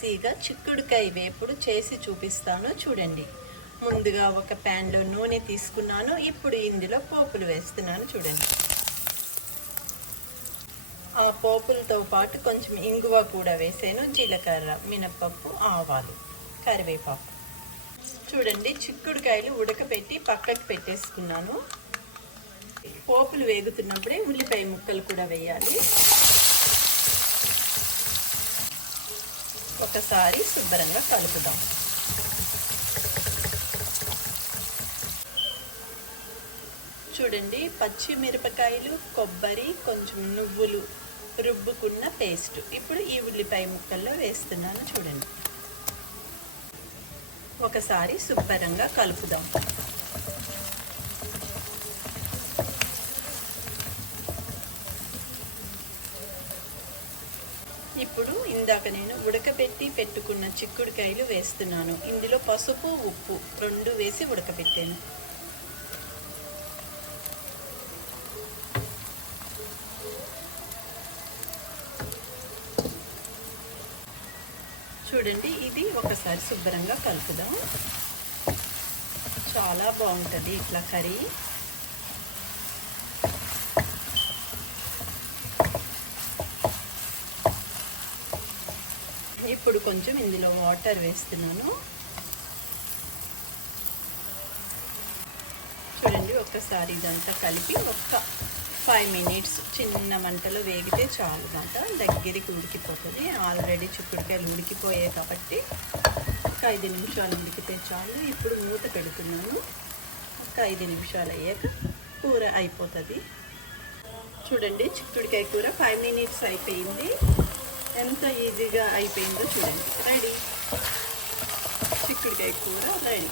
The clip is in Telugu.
ఈజీగా చిక్కుడుకాయ వేపుడు చేసి చూపిస్తాను చూడండి. ముందుగా ఒక ప్యాన్లో నూనె తీసుకున్నాను. ఇప్పుడు ఇందులో పోపులు వేస్తున్నాను చూడండి. ఆ పోపులతో పాటు కొంచెం ఇంగువ కూడా వేసాను. జీలకర్ర, మినపప్పు, ఆవాలు, కరివేపాకు. చూడండి, చిక్కుడుకాయలు ఉడకపెట్టి పక్కకి పెట్టేసుకున్నాను. పోపులు వేగుతున్నప్పుడే ఉల్లిపాయ ముక్కలు కూడా వేయాలి. ఒకసారి శుభ్రంగా కలుపుదాం. చూడండి, పచ్చిమిరపకాయలు, కొబ్బరి, కొంచెం నువ్వులు రుబ్బుకున్న పేస్ట్ ఇప్పుడు ఈ ఉల్లిపాయ ముక్కల్లో వేస్తున్నాను చూడండి. ఒకసారి శుభ్రంగా కలుపుదాం. ఇప్పుడు ఇందాక నేను ఉడకబెట్టి పెట్టుకున్న చిక్కుడుకాయలు వేస్తున్నాను. ఇందులో పసుపు, ఉప్పు 2 వేసి ఉడకబెట్టాను. చూడండి, ఇది ఒకసారి శుభ్రంగా కలుపుదాం. చాలా బాగుంటుంది ఇట్లా కర్రీ. ఇప్పుడు కొంచెం ఇందులో వాటర్ వేస్తున్నాను. చూడండి, ఒక్కసారి ఇదంతా కలిపి ఒక్క 5 మినిట్స్ చిన్న మంటలో వేగితే చాలు. దగ్గరికి ఉడికిపోతుంది. ఆల్రెడీ చిక్కుడుకాయలు ఉడికిపోయాయి కాబట్టి ఒక 5 నిమిషాలు ఉడికితే చాలు. ఇప్పుడు మూత పెడుతున్నాను. ఒక 5 నిమిషాలు అయ్యాక కూర అయిపోతుంది. చూడండి, చిక్కుడుకాయ కూర 5 మినిట్స్ అయిపోయింది. ఎంత ఈజీగా అయిపోయిందో చూడండి. రెడీ, చిక్కుడుకాయ కూర రెడీ.